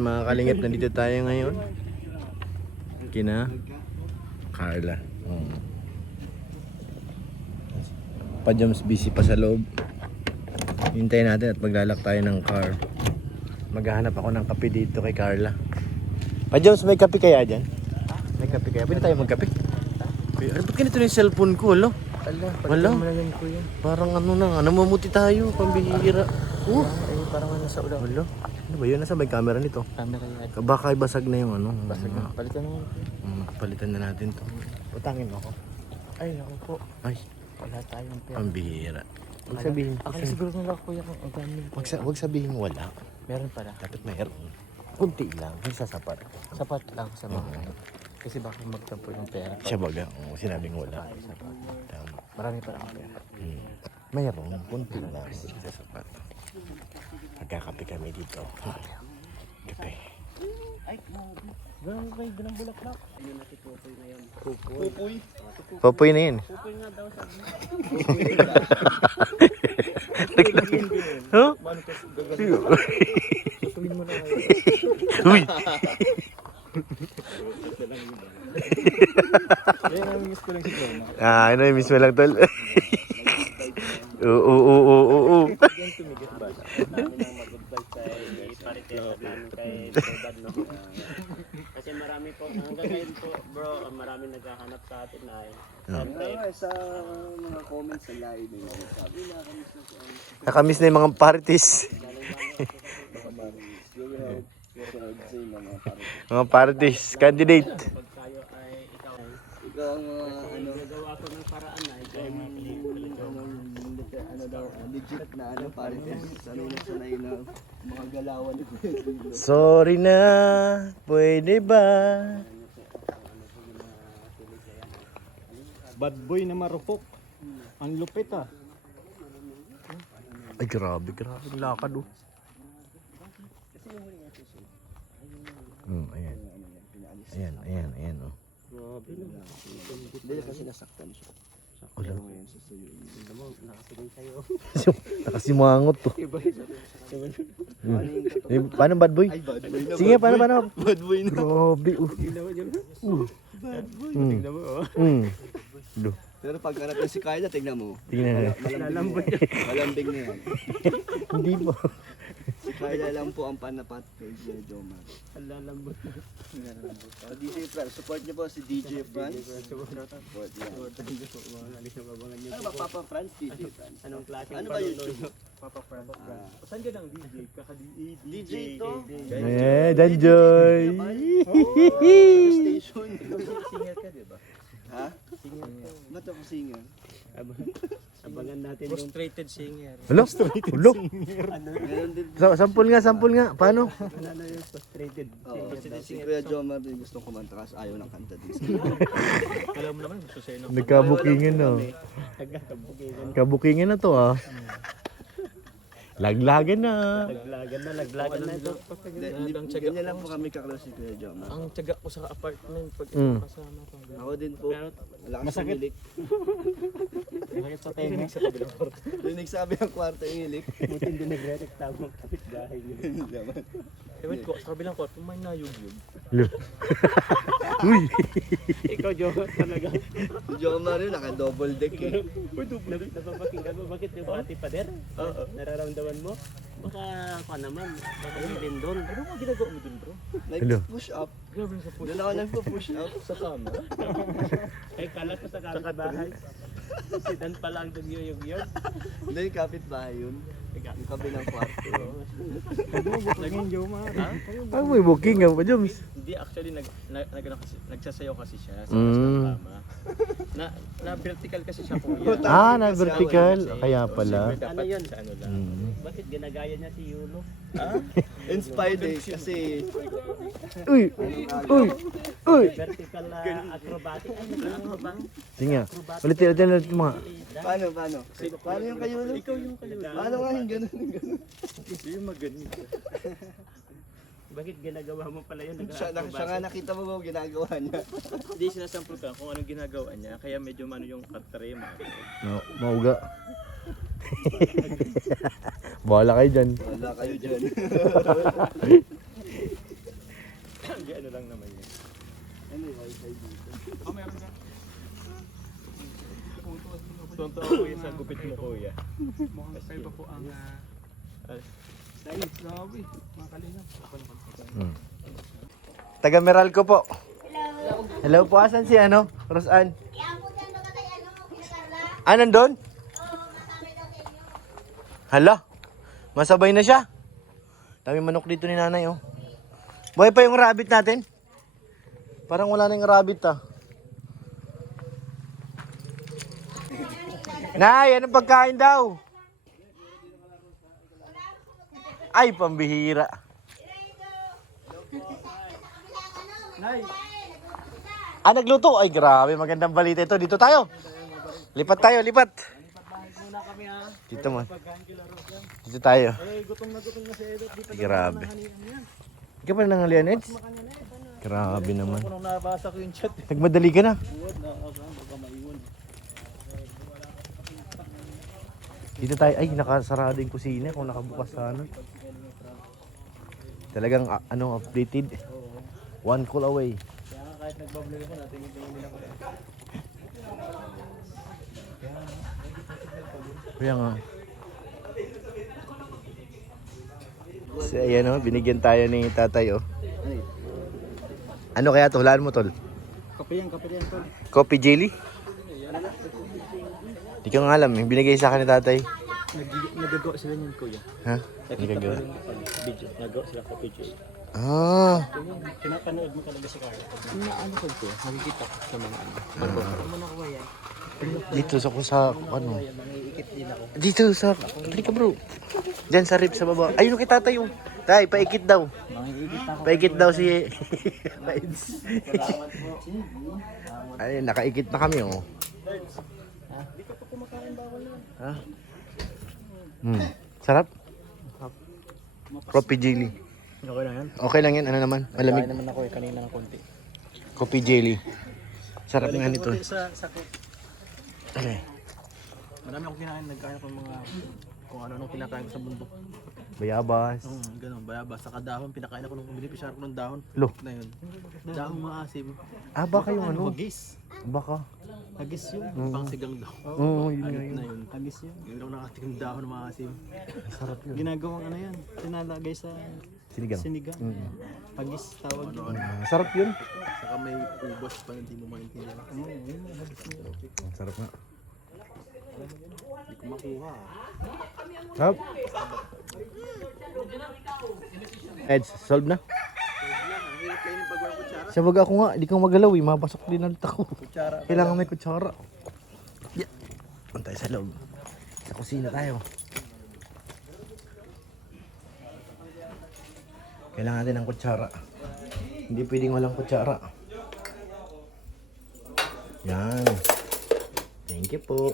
Mga kalingap, nandito tayo ngayon kina Carla. Pa-Joms busy pa sa loob. Hintayin natin at maglalak tayo ng car. Maghahanap ako ng kape dito kay Carla. Pa-Joms, may kape kaya dyan? May kape kaya? Pwede tayo magkape? Ano ba ganito na yung cellphone ko, lo? Wala. Parang ano na, namumuti tayo, pambihira. Ay, parang nasa ulo. Wala. Ano ba yun? Nasa may camera nito? Camera yan. Baka basag na yung ano. Basag na. Palitan naman. Palitan na natin to. Utangin mo ako. Ay, ako po. Ay, Wala tayong pera. pambihira. Huwag sabihin. Akala siguro nila kuya kung ang dami. Huwag sabihin wala. Meron pala. Dapat mayroon. Kunti lang. Hindi sasapat. Sapat lang sa mga ano. Kasi baka magtampo yung pera. Siya baga. Sinabing wala. Ay, sapat. Tama. Marami pa lang pera. Mayroon. Kunti lang. Hindi sasapat. Magkakape kami dito. Kape. Ganun kayo, ganun bulaklak. Ayun natin Pupoy na yun. Pupoy? Popoy na yun. Pupoy nga daw sabi. Huh? Mano kasi gagawin. Tutuin mo na ngayon. Uy! Ayun, namimiss ko lang si Joma. Miss mo lang tol. Oo. Yan tumigit ba? Namin ang mag-goodbye kay Parites at namin kay Todad, no? Kasi marami po, hanggang ngayon po bro, marami naghahanap sa atin na Sa mga comments sa live, may mga sabi na kami sa Nakamiss na yung mga parties. Mga parties. Candidate. pag tayo ay ikaw ang ano, gagawa ko ng paraan na ikaw ay makinig ano daw, legit na ano, parang sanay na mga galawan ni Sorry na. Pwede ba? Bad boy na marupok. Ang lupit ah. Ay grabe. Lakad oh. Ayan oh. Hindi kasi nasaktan siya. Wala. Ngayon sa suyo. Nakasimangot to. Paano bad boy? Ay, bad boy na. Sige, paano? Bad boy na. Grabe oh. Bad boy. tingnan mo oh Do. Pero pagkarap na si Carla, tingnan mo. Tingnan na. Malambing na yan. Hindi po. Si Carla lang po ang panapat kay Joma. lalambot DJ Franz, support niyo po si DJ Franz. Support niyo. Ano ba, Papa Franz, DJ Franz? anong klase Ano ba yun? Papa Franz Saan ka ng DJ? DJ to? Danjoy. Station. singer ka diba Ha? Ba't ako singer? abangan natin yung frustrated singer Hello? Meron din. Sampul nga. Paano? ano yung frustrated Si Kuya Joma din gustong kumanta kasi ayaw ng kanta din. Alam mo naman, gusto sa'yo ng Nagkabukingan na. Kabukingan na to ah. Laglagan na. laglagan na ito Ganyan lang po kami kaklase si Kuya Joma. Ang tiyaga ko sa apartment pag kasama ko. Ako din po. Malakas ang hilik. masakit sa tenga Sa kabilang kwarto. Dinig sabi ang kwarto yung hilik. buti hindi nagre-reklamo ang kapitbahay niyo Ewan ko, sa kabilang kwarto may nayug-yug. Uy. ikaw Joe talaga Si Joma rin naka-double deck eh. napapakinggan mo bakit yung ati pader nararamdaman mo baka ako naman baka bilhin doon Ano mo ginagawa mo dun bro? Nag-push up. Grabe sa puso. Doon ako nagpo-push up. Sa kama. ay kalat ko sa kapitbahay si Dan pala ang nagyuyog yun Hindi, yung kapitbahay yun. Yung kabilang kwarto. Ang may booking nga pa, Joms. Hindi actually nagsasayaw kasi siya sa taas ng kama. Na vertical kasi siya kuya. Na vertical. Kaya pala. ano yun Sa ano lang. bakit ginagaya niya si Yulo Inspired eh kasi Uy. vertical acrobatic ay nag-acrobat Tingnan. Ulit mga. paano? Paano yung kayulo? Ikaw yung kayo. Paano nga yung ganun? Yung magaling. bakit ginagawa mo pala yun Siya nga nakita mo ginagawa niya. Hindi sinasample ka kung anong ginagawa niya. Kaya medyo mano yung katrema. Mauga. Bahala kayo dyan. Wala kayo dyan. Hindi, ano lang naman yun. Ano yung wifi dito? Oh, meron dyan. Tunto ako kuya sa gupit mo kuya. Mukhang kayo pa po ang Nice. grabe, mga kalingap. Taga Meralco po. Hello po, asan si ano? Rosan? Ah, nandun? Hala, masabay na siya. Dami manok dito ni nanay, oh. Buhay pa yung rabbit natin? Parang wala na yung rabbit, ah. Nay, anong pagkain daw? Ay, pambihira. Ah, nagluto? Ay, grabe. Magandang balita ito. Dito tayo. Lipat tayo, lipat. Dito mo. Dito tayo. Ay, grabe. Hindi ka pa nanghalian, Eds? Grabe naman. Nung nabasa ko yung chat. Nagmadali ka na. Dito tayo. Ay, nakasarado yung kusina kung nakabukas sana. Talagang updated. One call away. Kaya nga kahit nagbablog ako, natingin-tingin din ako. Kaya nga. So, ayan o, binigyan tayo ni tatay o. Ano kaya to? Hulaan mo, tol? Kape yan, tol. Coffee jelly? Di ko nga alam, binigay sa akin ni tatay. Nagagawa sila niyan kuya. Ha? Hindi ka gawa. Video. Nagawa sila sa video. Ah, Pinapanood mo talaga si Carla. Ano ko kuya? Nakikita ko sa mga ano. dito sa ano? Dito sa, halika bro. Diyan sa rib sa baba. Ayun kay tatay yung. Tay, paikit daw. Paikit daw si Ay, nakaikit na kami oh. Ha? Sarap? Coffee jelly. Okay lang yan. Okay lang yan, ano naman? Malamig. Kain naman ako kanina ng konti. Coffee jelly. Sarap nga nito. Sa sakit. Okay. Marami akong kinain. Nagkain ako ng mga kung ano-anong kinakain ko sa bundok. Bayabas. Ganun, bayabas. Saka dahon, pinakain ako nung binipisyar ko ng dahon. Lo. Na yun. Dahon maasim. Ah, baka yung ano? Hagis. Baka. Hagis yun. Pang sigang daw. Oo, yun nga Agit yun. na yun. Hagis yun. Yun lang nakatikim dahon ng maasim. Sarap yun. Ginagawang ano yan. Tinalagay sa Sinigang. sinigang. Hagis tawag yun. Sarap yun. Saka may ubos pa hindi mo maintindihan. Sarap nga. Hindi ko makuha. Sarap. Eds, solve na. Ang hirap kainin pag wala kutsara. Sa baga ako nga, di ko magalaw eh. Mabasok din ang tako. Kutsara. Kailangan may kutsara. Yeah. Antay sa loob. Sa kusina tayo. Kailangan natin ng kutsara. Hindi pwedeng walang kutsara. Yan. Thank you po.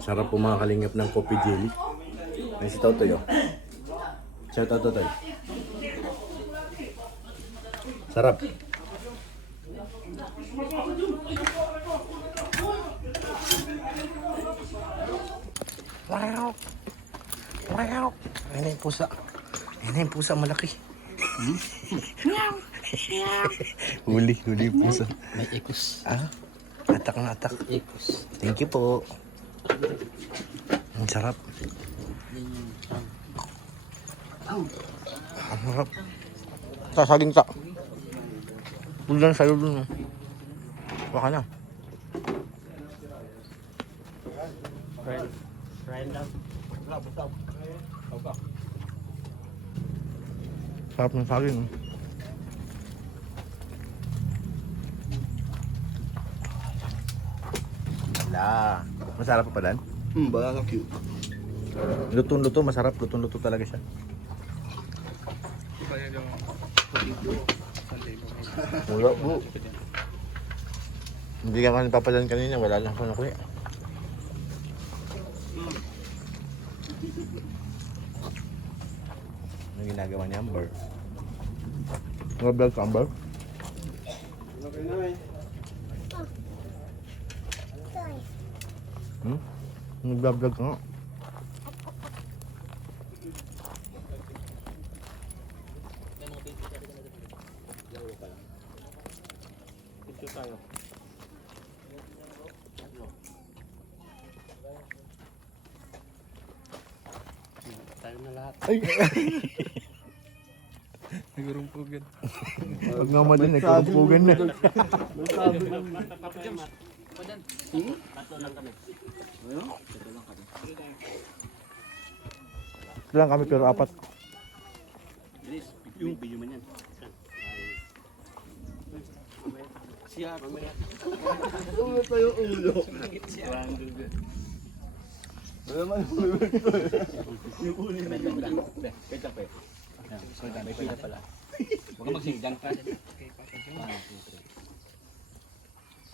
Sarap po mga kalingap ng coffee jelly. Ay si Totoy oh. Shout out Totoy. Sarap. Wow. Wow. Ayun na yung pusa. Ayun na yung pusa malaki. huli yung pusa. May ikos. Ah, atak na atak. Ikos. Thank you po. Ang sarap. Ang sarap. Sasaging sa. Ulan sa'yo dun. Baka na. Friend lang. Sarap ng saging. Wala. Masarap pa pala. Baka cute. Lutong-luto, masarap. Lutong-luto talaga siya. Iba yan yung Wala po. Hindi ka man papalan kanina, wala lang ako nakuha. Ano ginagawa ni Amber? Nag-vlog ka, Amber? Okay na eh. Nag-vlog ka nga. lahat. Ay! Nagurumpugan. Pag nga madali, nagkurumpugan na. Tatlo lang kami. Ito lang kami pero apat. Bilis, yung video man yan. Siya, mamaya. Ano tayo ulo? Wala man. May pila pala. Huwag ka magsinggang ka.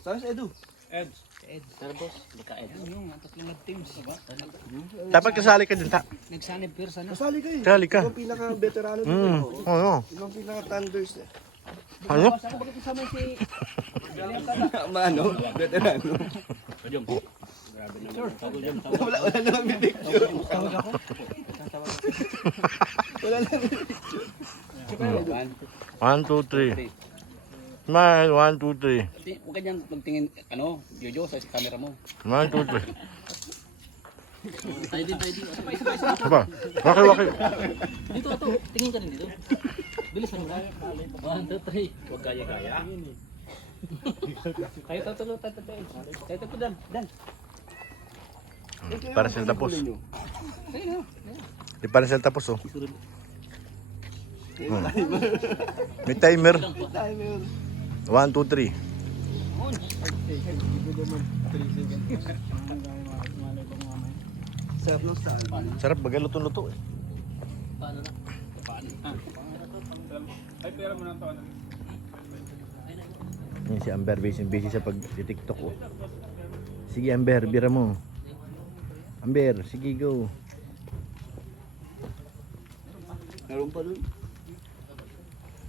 Saan si Edu? Tara boss, magka-ed. Yung tatlong teams. Dapat kasali ka dun, ta. Nagsanib pirsa na. Kasali ka eh. Kasali ka. Ibang pinaka-veterano dito. Oo. Ibang pinaka-thunders eh. Ano? Mano? Veterano. Wala naman may picture. Tawag ako. Wala naman. 1, 2, 3. Smile, 1, 2, 3. Huwag ganyan magtingin, Jojo, sa camera mo. 1, 2, 3. Tayo din. Apa? Waki. Dito, tingin ka rin dito. Bilis mo lang. 1, 2, 3. Huwag gaya-gaya. Kayo tatulo, tayo. Kayo tatulo, Dan. Para sa tapos. Di para sa tapos, oh. May timer. 1, 2, 3. Sarap ng saan. Sarap baga luto-luto eh. Paano na? Ay, pera mo na ito. Yan si Amber, busy sa pag-tiktok, oh. Sige Amber, bira mo. Amber, sige go. Meron pa dun.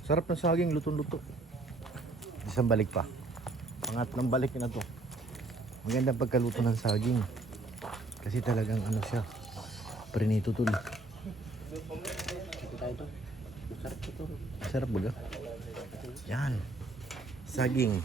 Sarap ng saging, luto-luto. Isang balik pa. Pangatlong balik na to. Maganda pagkaluto ng saging. Kasi talagang ano siya. Prinito tol. Sarap baga. Yan. Saging.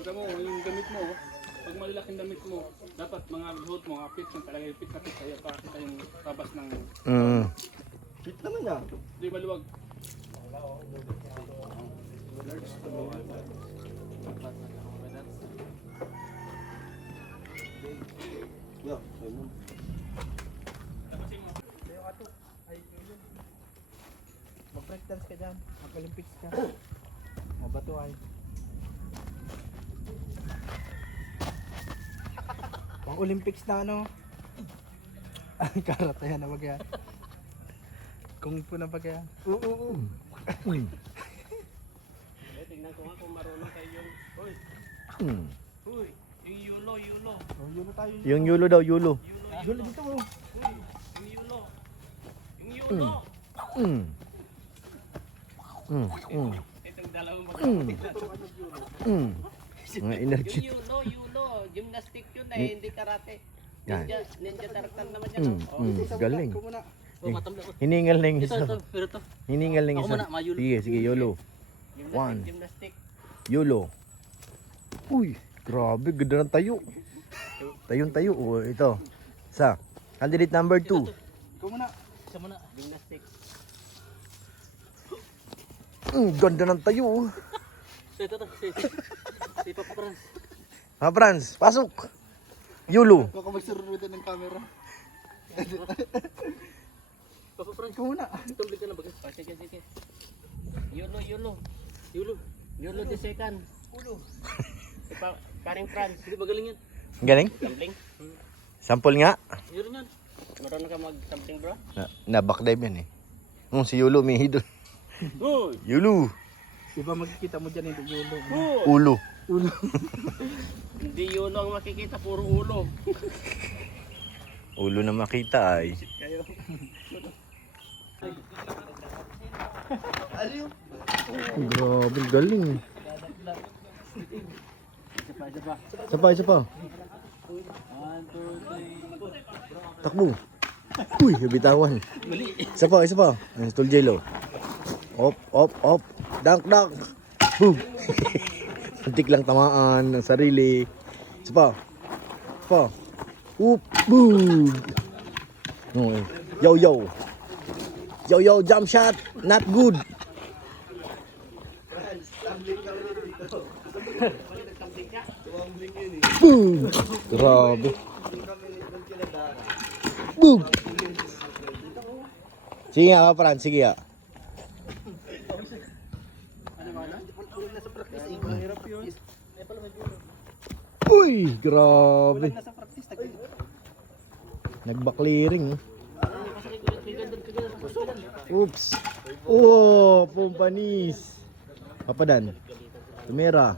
Tignan mo, yung damit mo, pag malalaking damit mo, dapat mga suot mo, fit yung talaga yung fit na fit sa'yo para kita yung tabas ng, Fit naman ah. di maluwag. Yeah, ayun. Mag-break dance ka dyan, mag-olympics ka. Mabato ay. Pang Olympics na ano. Ay, karata yan na wag yan. Kung po na pag yan. Tingnan ko nga kung marunong kayo yung... Uy, yung yulo. Oh, yun na tayo. Yung yulo daw, yulo. Yun dito mo. Yung yulo. Yung yulo. Itong dalawang Mga energy. Yung yulo. Gymnastic yun hindi karate. Yan. Ninja turtle naman yan. Galing. Ikaw muna. Matamla ko. Hiningal na yung isa. Pero to. Hiningal na yung Ako isa. muna, mayulo. Sige, YOLO. One. Gymnastic. YOLO. Uy, grabe, ganda ng tayo. Tayong tayo. Oh, ito. Sa candidate number 2. Ikaw muna. Isa muna. Gymnastic. Ganda ng tayo. Ito. Si Papa Franz. Ha, Franz, pasok. YOLO. Baka magsururo din ng camera. Papa Franz. Ikaw muna. Tumblik ka na bagas. Sige. Yulo the second. Ulo. Paring Franz. Hindi magaling yan. Galing? Tumbling. Sample nga. Yun yan. Marunong ka mag-tumbling bro? Na-backdive yan eh. Si YOLO may hidon. Uy! YOLO. Diba magkikita mo dyan hindi yulo. Ulo. Hindi yulo ang makikita, puro ulo. Ulo na makita ay. Grabe, galing. Isa pa. Takbo. Uy, bitawan. Isa pa, isa pa. Ang Tol Jello. Op. Dunk. Boom. Muntik lang tamaan ng sarili. Isa pa. Oop, boom. No. Yo, jump shot. Not good. Boom. Grabe. Boom. Sige nga, Fran. Sige nga. Uy, grabe. Nagba-clearing. Oops. Oh, pumpanis. Papadan. Tumira.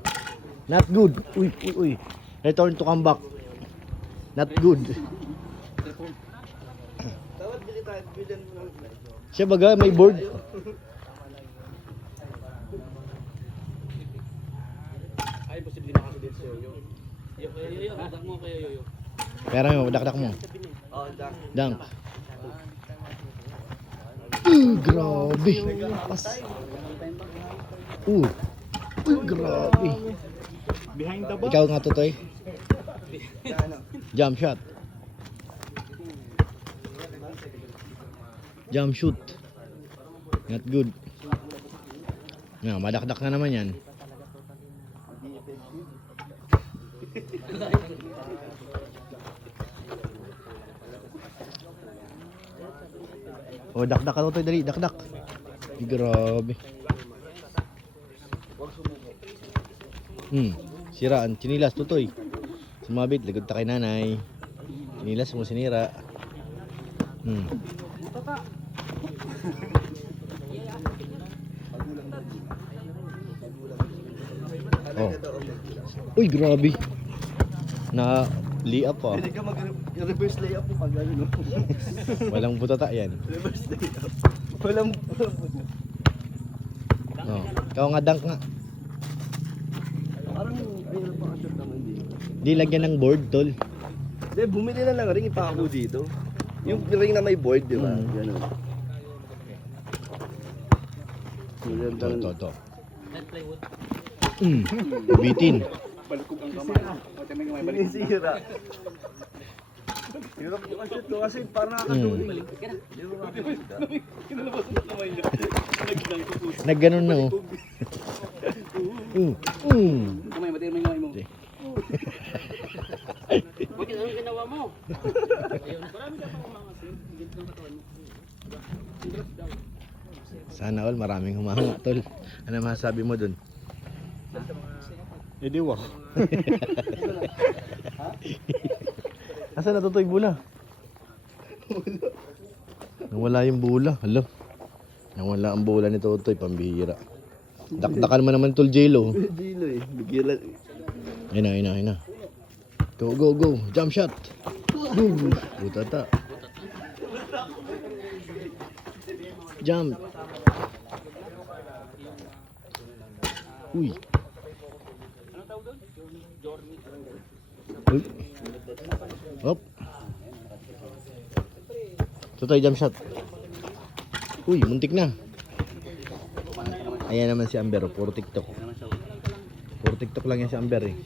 Not good. Uy. Return to comeback. Not good. Siya baga, may board. Ay, posible na kasi din sa yoyo. Yoyo, hadak mo kaya yoyo. Pera mo, dakdak mo. Oh, Dunk. Grabe. Pas. Grabe. Behind the Ikaw nga, Totoy. Jump shot. Jump shoot. Not good. Nga, madakdak na naman yan. Oh, dakdak ka, Totoy, dali, dakdak. Grabe. Siraan, chinilas, Totoy. Sumabit, lagot ta kay nanay. Chinilas mo sinira. Oh. Uy, grabe. Na lay-up pa. Pwede ka mag-reverse layup mo pag ano. Walang butata yan. Reverse layup. Walang Oh. Ikaw nga dunk nga. Parang ayun pa ka naman dito. Di lagyan ng board, tol. Hindi, bumili na lang ring ipako dito. Yung ring na may board, di ba? Ganun. To. Bitin. Balukog ang kamay. O, tinan mo may balik. Sinisira. Hirap yung shoot ko kasi parang nakakatuloy. Kinalabas ang kamay niya. Nagdang ko puso. Nagganon na, oh. Kamay, matiin mo yung kamay mo. Bakit anong ginawa mo? Marami ka pang umangasin. Ganito ang katawan mo. Sana all maraming humanga, tol. Ano masasabi mo dun? Ediwa. Asa natutoy bula? Nawala yung bula. Hala. Nawala ang bula ni Totoy, pambihira. Dakdakan mo naman, Tol Jello. Dilo eh. Bigyan Ayun na. Go. Jump shot. Boom. Butata. Jump. Uy. Uy. Hop. Totoy, jump shot. Uy, muntik na. Ayan naman si Amber, puro TikTok. Puro TikTok lang yan si Amber eh.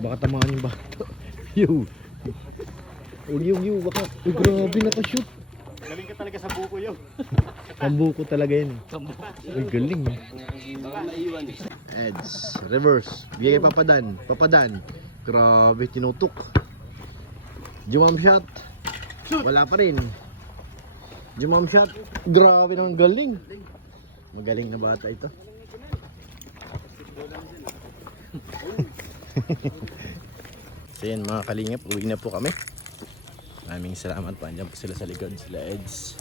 Baka tamaan yung bato. Yo. Baka. Uy, grabe nakashoot. Galing ka talaga sa buko yun. Pambuko talaga yan. Uy, galing eh. Baka maiwan. Edge, reverse. Bigay kay Papadan. Grabe, tinutok. Jumam shot. Wala pa rin. Jumam shot. Grabe naman galing. Magaling na bata ito. So yan mga kalingap, uwi na po kami. Maraming salamat po. Andiyan po sila sa likod, sila Eds.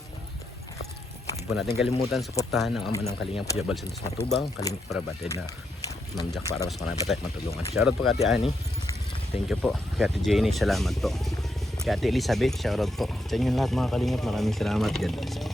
Huwag po natin kalimutan suportahan ng ama ng Kalingap Jabal Santos Matubang, Kalingap para batid na Ma'am Jack para mas marami pa tayo matulungan. Shoutout po kay Ate Annie. Thank you po. Kay Ate Jenny, salamat po. Kay Ate Elizabeth, shoutout po. Sa inyo lahat mga Kalingap, maraming salamat. God bless po.